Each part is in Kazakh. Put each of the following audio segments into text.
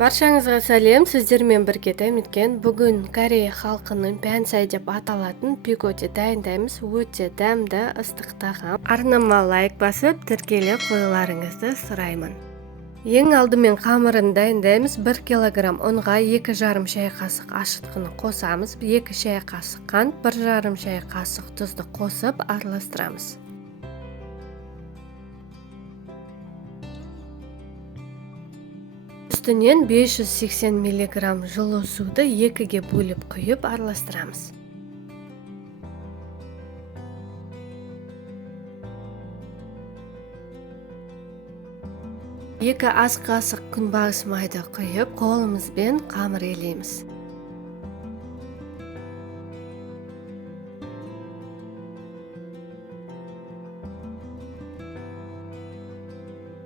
Баршаңызға сәлем, сіздермен бірге дәметкен. Бүгін Корея халқының пянцай деп аталатын пигоди дайындаймыз. Өте дәмді, ыстық тағам. Арнама лайк басып, тіркеліп қоюларыңызды сұраймын. Ең алдымен қамырын дайындаймыз. 1 килограмм ұнға 2,5 шай қасық ашытқыны қосамыз. 2 шай қасық қант, 1,5 шай қасық тұзды қосып араластырамыз. Үстінен 580 мг жылы суды 2-ге бөліп құйып араластырамыз. Екі ас қасық күнбағыс майды құйып, қолымызбен қамыр елейміз.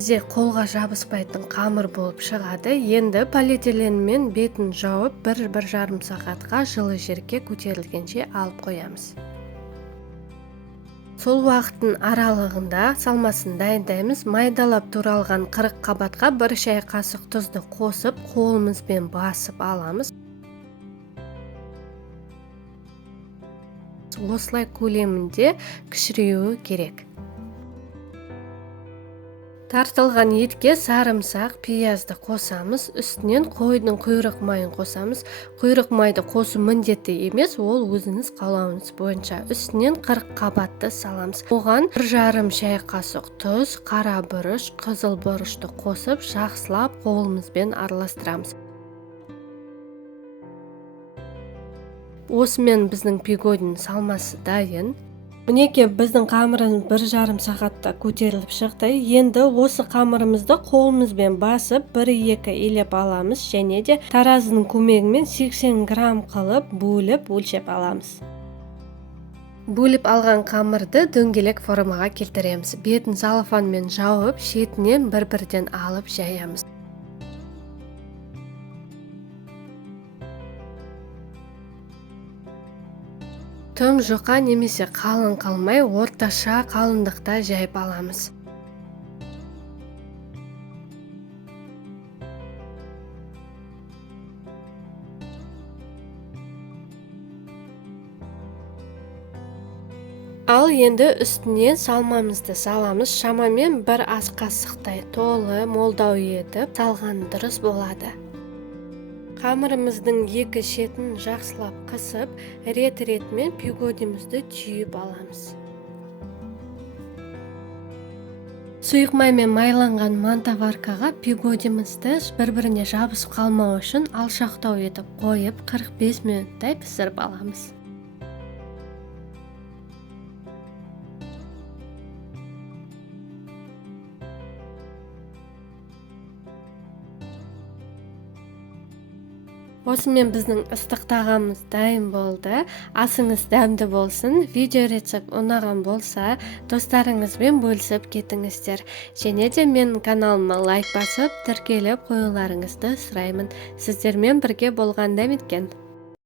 Бізде қолға жабыспайтын қамыр болып шығады. Енді полиэтиленмен бетін жауып 1-1,5 сағатқа жылы жерге көтерілгенше алып қоямыз. Сол уақыттың аралығында салмасын дайындаймыз. Майдалап туралған 40 қабатқа 1 шай қасық тұзды қосып, қолымызбен басып аламыз. Осылай көлемінде кішіреуі керек. Тартылған етке сарымсақ, пиязды қосамыз. Үстінен қойдың құйрық майын қосамыз. Құйрық майды қосу міндетті емес, ол өзіңіз қалауыңыз бойынша. Үстінен 40 қабатты саламыз. Оған 1,5 шай қасық тұз, қара бұрыш, қызыл бұрышты қосып, жақсылап қолымызбен араластырамыз. Осымен біздің пигодinin салмасы дайын. Мінекей біздің қамырымыз 1,5 сағатта көтеріліп шықты. Енді осы қамырымызды қолымызбен басып 1-2 илеп аламыз, және де таразының көмегімен 80 грамм қылып бөліп өлшеп аламыз. Бөліп алған қамырды дөңгелек формаға келтіреміз. Бетін целлофанмен жауып, шетінен бір-бірден алып жаямыз. Тым жұқа немесе қалың қалмай, орташа қалыңдықта жайып аламыз. Ал енді үстіне салмамызды саламыз. Шамамен 1 ас қасықтай толы, молдау етіп салған дұрыс болады. Қамырымыздың екі шетін жақсылап қысып, рет-ретмен пигодимізді түйіп аламыз. Сұйық маймен майланған мантаваркаға пигодимізді бір-біріне жабысып қалмау үшін алшақтау етіп қойып 45 минуттай пісіріп аламыз. Осымен біздің ыстық тағамыз дайын болды. Асыңыз дәмді болсын. Видео рецепт ұнаған болса, достарыңызбен бөлісіп кетіңіздер. Және де менің каналыма лайк басып, тіркеліп қоюларыңызды сұраймын. Сіздермен бірге болған дәметкен.